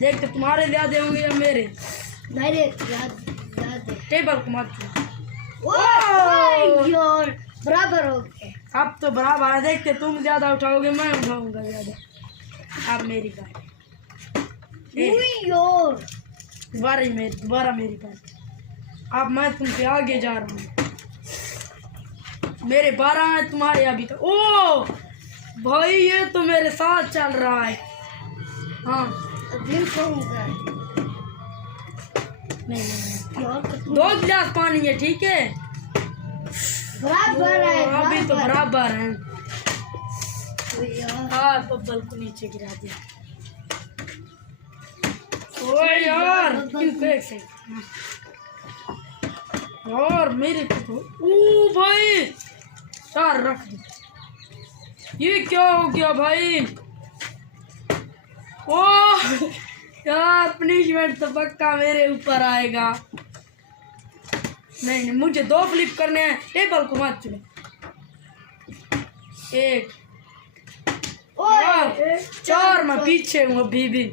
देखते तुम्हारे ज्यादा होंगे या मेरे? मेरे टेबल को मत छू। यार बराबर हो गए। अब तो बराबर है। देखते तुम ज्यादा उठाओगे मैं उठाऊंगा ज्यादा। अब मेरी बारी। दोबारा मेरी बारी। अब मैं तुमसे आगे जा रहा हूँ। मेरे 12 हैं तुम्हारे अभी तक। ओ भाई ये तो मेरे साथ चल रहा है। हाँ नहीं यार 2 गिलास पानी है ठीक है। बराबर है। अभी तो बराबर है। यार हाँ बब्बल को नीचे गिरा दिया। ओ यार और मेरे को ओ भाई 4 रख दो। ये क्या हो गया भाई? ओ यार पनिशमेंट तो पक्का मेरे ऊपर आएगा। नहीं मुझे 2 फ्लिप करने हैं। टेबल को मत चलो। 1 4 मैं पीछे हूँ अभी भी।